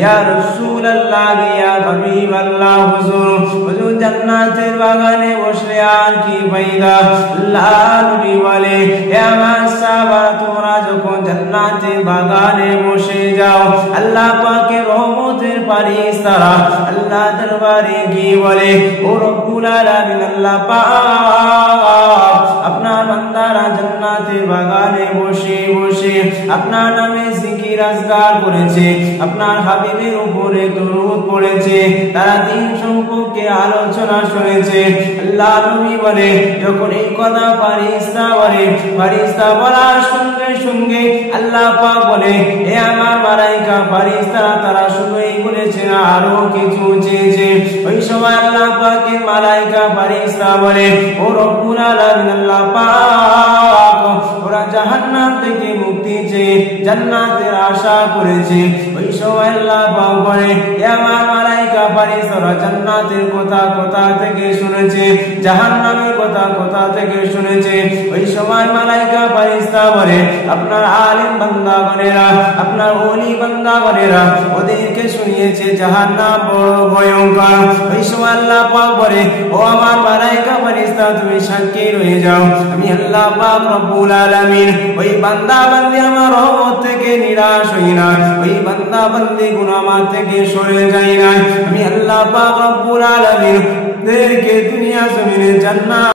ইয়া রাসূলুল্লাহ ইয়া হাবিবাল্লাহ হুজুর জান্নাতের বাগানে বসলে আর কি ফায়দা? আল্লাহ নবী বলে হে আমার সাহাবা তোমরা যখন জান্নাতের বাগানে বসে যাও আল্লাহ পাকের রহমতের ফারিস্তারা আল্লাহ দরবারে গিয়ে বলে ও রব্বুল আলামিন আল্লাহ পাক আপনার বান্দারা জান্নাতের বাগানে বসে বসে আপনার নামে জিকির আজকার করেছে, আপনার হাবিবের উপরে দরুদ পড়েছে, তারা দ্বীন সম্পর্কে আলোচনা শুনেছে। আল্লাহ নবী বলে যখন এই কথা ফারিস্তা বলে, ফারিস্তা বলার সঙ্গে সঙ্গে আল্লাহ পাক বলে হে আমার মালায়েকা ফারিস্তারা তারা শুধু এই বলেছে না আরো কিছু চেয়েছে। ওই সময় আল্লাহ পাকের মালায়েকা ফারিস্তা বলে ও রব্বুল আলামিন আল্লাহ পাক ওরা জাহান্নাম থেকে মুক্তি চেয়ে জান্নাতের আশা করেছে। ওই সময় আল্লাহ পাক বলে হে আমার মালায়েকা ফারিস্তারা জান্নাতের কথা কোথা থেকে শুনেছে, জাহান্নামের কথা কোথা থেকে শুনেছে। ওই সময় মালায়েকা ফারিস্তা বলে আপনার আলিম বান্দাগণেরা, আপনার ওলি বান্দাগণেরা ওদেরকে শুনিয়েছে জাহান্নাম বড় ভয়ঙ্কর। ওই সময় আল্লাহ পাক বলে ও আমার মালায়েকা ফারিস্তা তুমি সাক্ষী রয়ে যাও, আমি আল্লাহ পাক রব্বুল আলামিন ওই বান্দা বান্দি আমার রহমত থেকে নিরাশ হই না, ওই বান্দা বান্দি গুনাহ আমার থেকে সরে যাই না। আমি আল্লাহ পাক রব্বুল আলামিন ওদেরকে দুনিয়া জমিনে জান্নাত